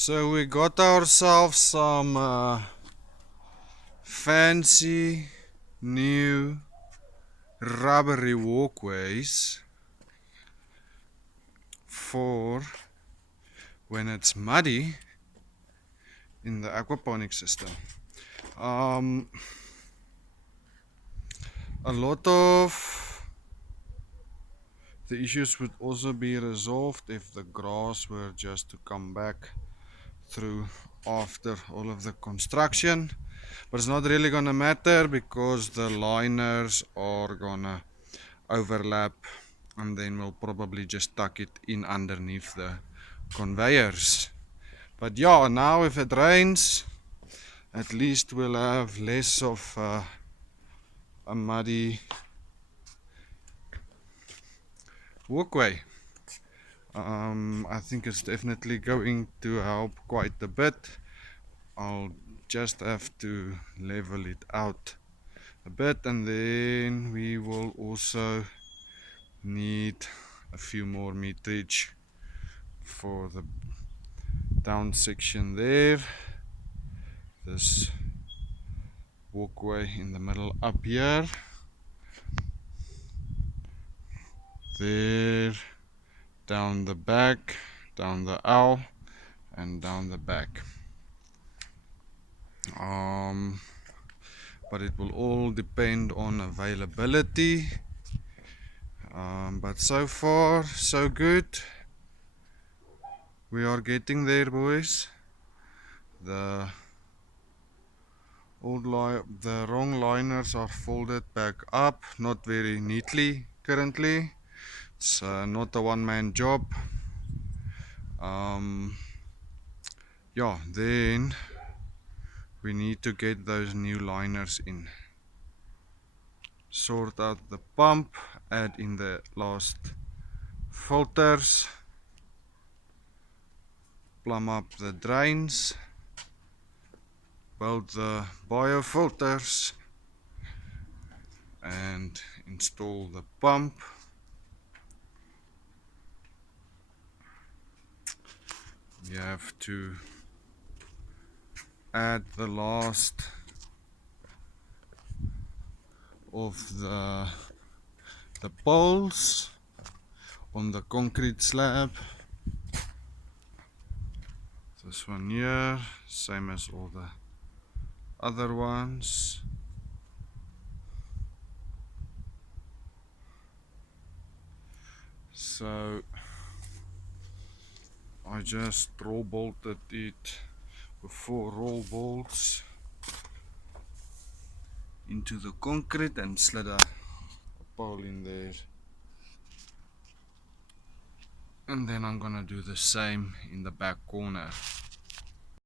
So we got ourselves some fancy new rubbery walkways for when it's muddy in the aquaponics system. A lot of the issues would also be resolved if the grass were just to come back through after all of the construction, but it's not really gonna matter because the liners are gonna overlap, and then we'll probably just tuck it in underneath the conveyors. But yeah, now if it rains, at least we'll have less of a muddy walkway. I think it's definitely going to help quite a bit. I'll just have to level it out a bit, and then we will also need a few more meterage for the down section there. This walkway in the middle up here, there, down the back, down the L, and down the back. But it will all depend on availability. But so far so good. We are getting there, boys. The wrong liners are folded back up, not very neatly currently. It's not a one-man job. Yeah, then we need to get those new liners in, sort out the pump, add in the last filters, plumb up the drains, build the biofilters, and install the pump. You have to add the last of the poles on the concrete slab. This one here, same as all the other ones. So I just roll bolted it with 4 roll bolts into the concrete and slid a pole in there. And then I'm gonna do the same in the back corner.